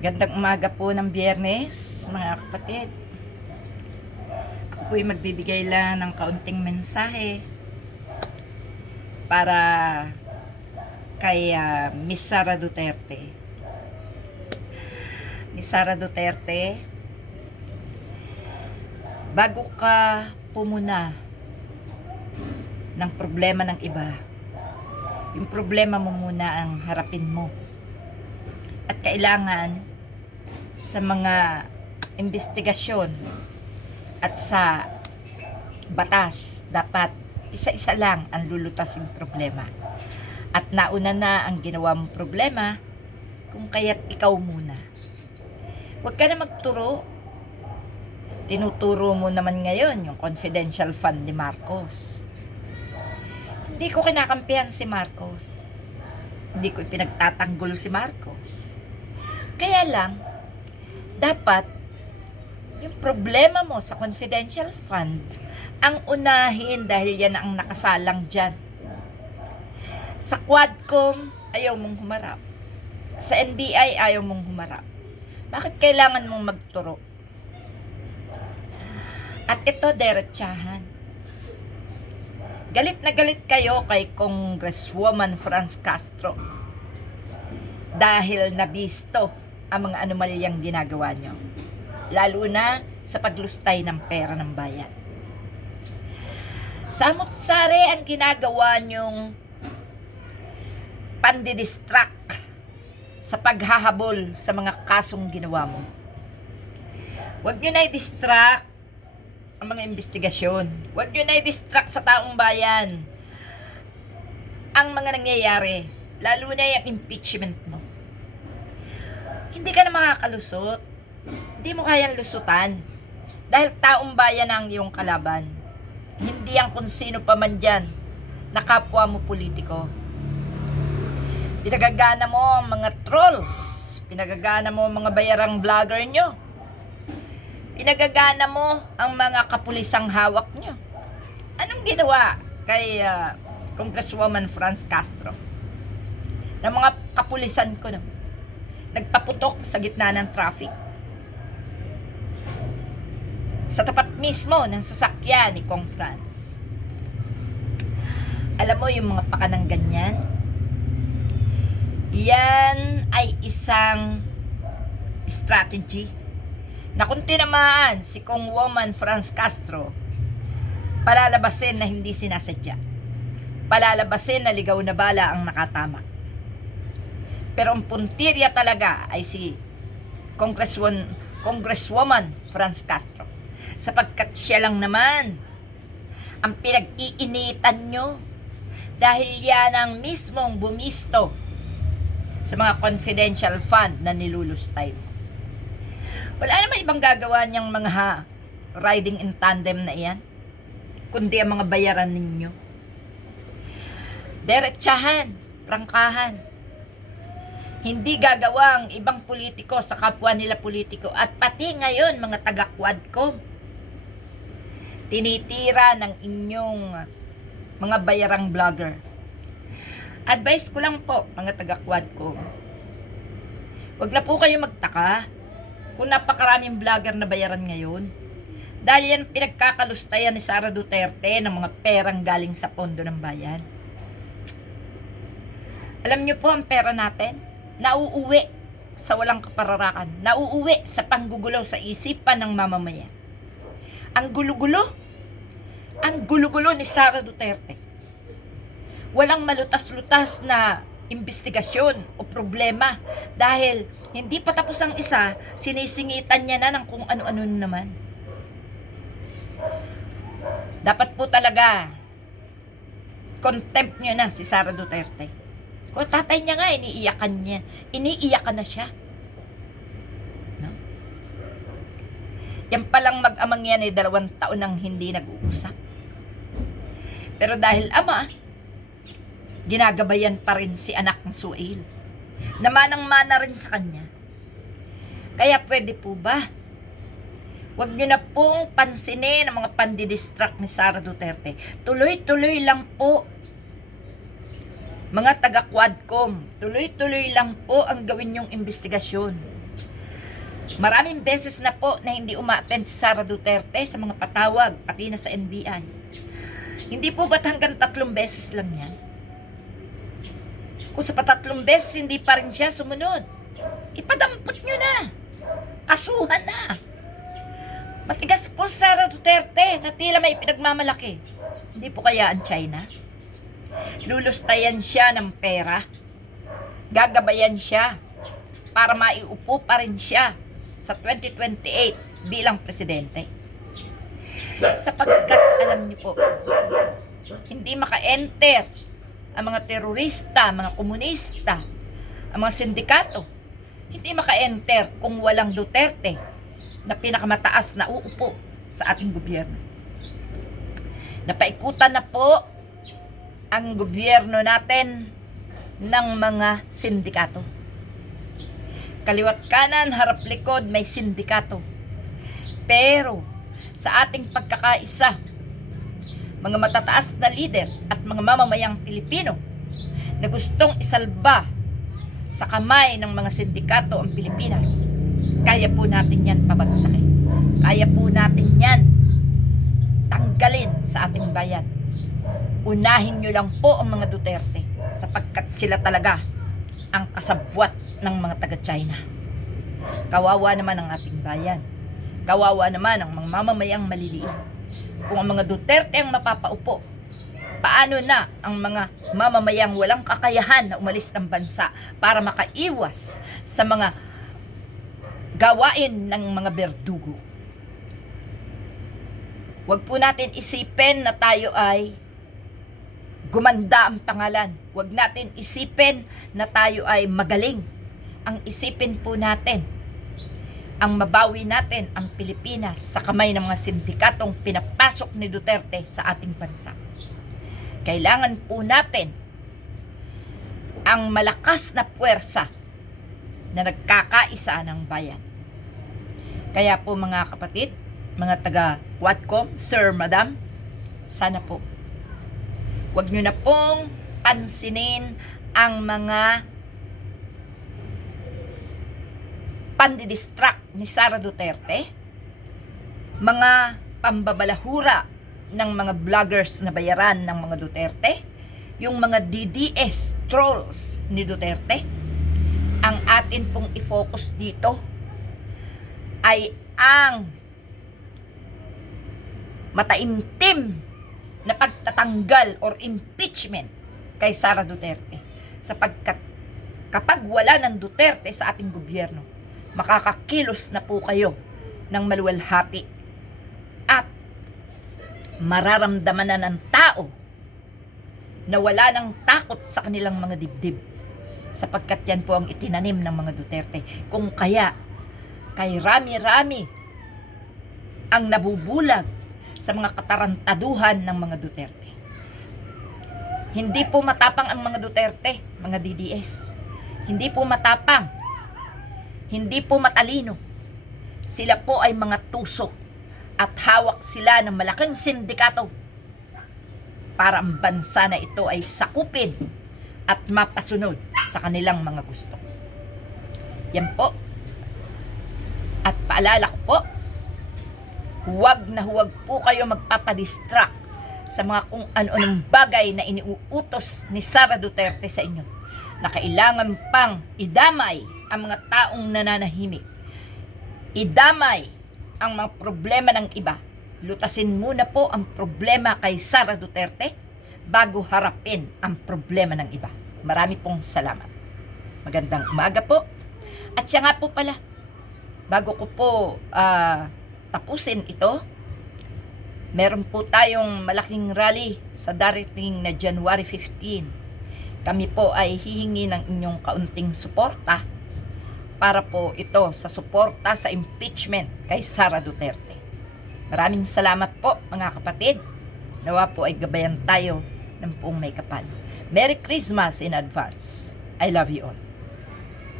Gandang umaga po ng biyernes, mga kapatid. Ako magbibigay lang ng kaunting mensahe para kay ah, Miss Sara Duterte. Miss Sara Duterte, bago ka pumuna ng problema ng iba, yung problema mo muna ang harapin mo. At kailangan sa mga investigasyon at sa batas, dapat isa-isa lang ang lulutasing problema. At nauna na ang ginawa mong problema, kung kaya't ikaw muna. Huwag ka na magturo. Tinuturo mo naman ngayon yung confidential fund ni Marcos. Hindi ko kinakampihan si Marcos. Hindi ko pinagtatanggol si Marcos. Kaya lang, dapat yung problema mo sa confidential fund ang unahin dahil yan ang nakasalang dyan. Sa Quadcom, ayaw mong humarap. Sa NBI, ayaw mong humarap. Bakit kailangan mong magturo? At ito, derechahan. Galit na galit kayo kay Congresswoman Franz Castro dahil nabisto ang mga anomalyang ginagawa nyo. Lalo na sa paglustay ng pera ng bayan. Samot-sari ang ginagawa nyong pandidistract sa paghahabol sa mga kasong ginawa mo. Huwag nyo na i-distract ang mga investigasyon. Huwag nyo na i-distract sa taong bayan ang mga nangyayari. Lalo na yung impeachment mo. Hindi ka na makakalusot. Hindi mo kayang lusutan. Dahil taong bayan ang iyong kalaban. Hindi ang kung sino pa man dyan na kapwa mo politiko. Pinagagana mo ang mga trolls. Pinagagana mo ang mga bayarang vlogger nyo. Pinagagana mo ang mga kapulisang hawak nyo. Anong ginawa kay ah, Congresswoman Franz Castro? Ng mga kapulisan ko no? Nagpaputok sa gitna ng traffic. Sa tapat mismo ng sasakyan ni Kong Franz. Alam mo yung mga pakanang ganyan? Yan ay isang strategy na kung tinamaan si Kong Woman Franz Castro, palalabasin na hindi sinasadya. Palalabasin na ligaw na bala ang nakatama. Pero ang puntirya talaga ay si Congresswoman, Congresswoman Franz Castro. Sapagkat siya lang naman ang pinag-iinitan nyo dahil yan ang mismong bumisto sa mga confidential fund na nilulustay mo. Wala naman ibang gagawa niyang mga ha, riding in tandem na iyan, kundi ang mga bayaran ninyo. Diretsahan, prangkahan. Hindi gagawa ang ibang politiko sa kapwa nila politiko at pati ngayon mga taga-quadcom. Tinitira ng inyong mga bayarang vlogger. Advice ko lang po, mga taga-quadcom. Huwag na po kayo magtaka kung napakaraming vlogger na bayaran ngayon. Dahil yan pinagkakalustayan ni Sara Duterte ng mga perang galing sa pondo ng bayan. Alam niyo po ang pera natin, nauuwi sa walang kapararakan, nauuwi sa panggugulo sa isipan ng mamamayan. Ang gulo-gulo, ang gulo-gulo ni Sara Duterte. Walang malutas-lutas na investigasyon o problema dahil hindi pa tapos ang isa, sinisingitan niya na ng kung ano-ano na naman. Dapat po talaga contempt niyo na si Sara Duterte. Kung tatay niya nga, iniiyakan niya. Iniiyakan na siya. No? Yan palang mag-amang yan ay dalawang taon nang hindi nag-uusap. Pero dahil ama, ginagabayan pa rin si anak ng Suel. Namanang-mana rin sa kanya. Kaya pwede po ba? Huwag nyo na pong pansinin ang mga pandidistract ni Sara Duterte. Tuloy-tuloy lang po mga taga-quadcom, tuloy-tuloy lang po ang gawin yung investigasyon. Maraming beses na po na hindi umaattend si Sara Duterte sa mga patawag, pati na sa NBI. Hindi po ba't hanggang tatlong beses lang yan? Kung sa patatlong beses hindi pa rin siya sumunod, ipadampot nyo na. Kasuhan na. Matigas po si Sara Duterte na tila may pinagmamalaki. Hindi po kaya ang China? Lulustayan siya ng pera. Gagabayan siya para maiupo pa rin siya sa 2028 bilang presidente. Sapagkat alam niyo po, hindi maka-enter ang mga terorista, mga komunista, ang mga sindikato. Hindi maka-enter kung walang Duterte na pinakamataas na uupo sa ating gobyerno. Napaikutan na po ang gobyerno natin ng mga sindikato. Kaliwat kanan, harap likod, may sindikato. Pero sa ating pagkakaisa, mga matataas na lider at mga mamamayang Pilipino na gustong isalba sa kamay ng mga sindikato ang Pilipinas, kaya po natin yan pabagsakin. Kaya po natin yan tanggalin sa ating bayan. Unahin nyo lang po ang mga Duterte sapagkat sila talaga ang kasabwat ng mga taga-China. Kawawa naman ang ating bayan. Kawawa naman ang mga mamamayang maliliit. Kung ang mga Duterte ang mapapaupo, paano na ang mga mamamayang walang kakayahan na umalis ng bansa para makaiwas sa mga gawain ng mga berdugo? Huwag po natin isipin na tayo ay gumanda ang pangalan. Huwag natin isipin na tayo ay magaling. Ang isipin po natin, ang mabawi natin ang Pilipinas sa kamay ng mga sindikatong pinapasok ni Duterte sa ating bansa. Kailangan po natin ang malakas na puwersa na nagkakaisa ng bayan. Kaya po mga kapatid, mga taga Watcom, Sir, Madam, sana po Huwag nyo na pong pansinin ang mga pandidistract ni Sara Duterte, mga pambabalahura ng mga vloggers na bayaran ng mga Duterte, yung mga DDS trolls ni Duterte, ang atin pong i-focus dito ay ang mataimtim na pagtatanggal or impeachment kay Sara Duterte. Sapagkat kapag wala ng Duterte sa ating gobyerno makakakilos na po kayo ng maluwalhati. At mararamdaman na ng tao na wala ng takot sa kanilang mga dibdib. Sapagkat yan po ang itinanim ng mga Duterte. Kung kaya kay rami-rami ang nabubulag sa mga katarantaduhan ng mga Duterte. Hindi po matapang ang mga Duterte, mga DDS. Hindi po matapang. Hindi po matalino. Sila po ay mga tuso at hawak sila ng malaking sindikato para ang bansa na ito ay sakupin at mapasunod sa kanilang mga gusto. Yan po. At paalala ko po, huwag na huwag po kayo magpapadistract sa mga kung ano-anong bagay na iniuutos ni Sara Duterte sa inyo na kailangan pang idamay ang mga taong nananahimik. Idamay ang mga problema ng iba. Lutasin muna po ang problema kay Sara Duterte bago harapin ang problema ng iba. Marami pong salamat. Magandang umaga po. At siya nga po pala, bago ko po ah, tapusin ito, meron po tayong malaking rally sa darating na January 15. Kami po ay hihingi ng inyong kaunting suporta para po ito sa suporta sa impeachment kay Sara Duterte. Maraming salamat po mga kapatid. Nawa po ay gabayan tayo ng poong may kapal. Merry Christmas in advance. I love you all.